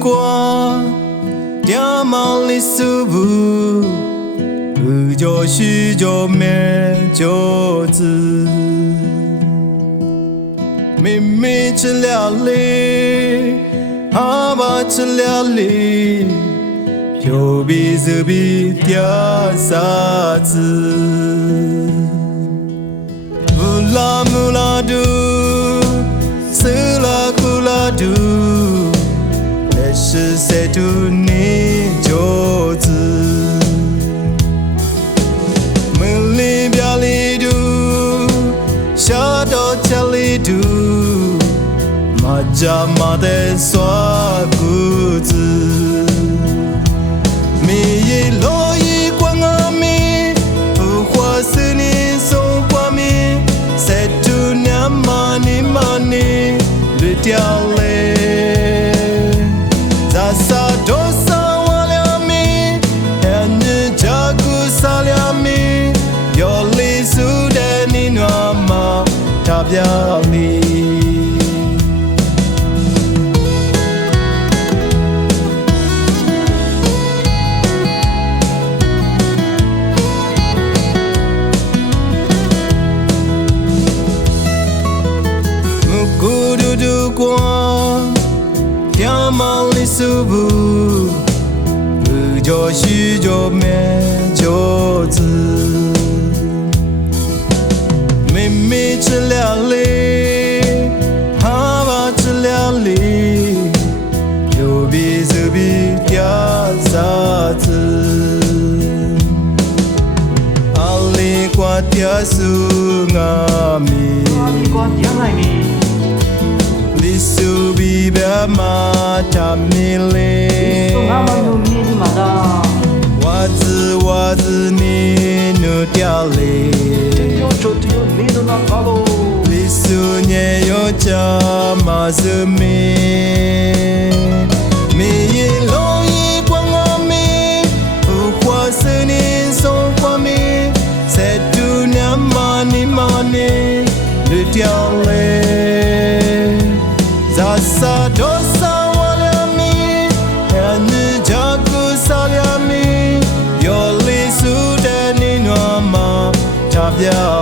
光，点满里苏布，不叫许叫咩叫子，妹妹吃了哩，阿爸吃了哩，有比是比点啥子，乌拉木拉嘟。Sela kula du, 也是谁读你就子，门里表里读，下到家里读，马家马的耍谷子，米一落一光阿米，不花是你送花米，谁读你马尼马尼。掉嘞，咋啥多少我俩米，俺日家姑啥俩米，有理数的你暖嘛，他表里。光，点满里苏布，不叫许叫咩叫子，妹妹吃了哩，阿爸吃了哩，有比是比点啥子，阿里瓜点苏阿米。Subi bema tamile wazi ni nutiale Lisu nye yo cha mazumi Mi yi lo yi kwa ngami Ukwa seni son kwa mi Setu nyamani mani nutiale Zasa dosa waliami, anu jagu saliami, yoli sude ni nama tabia.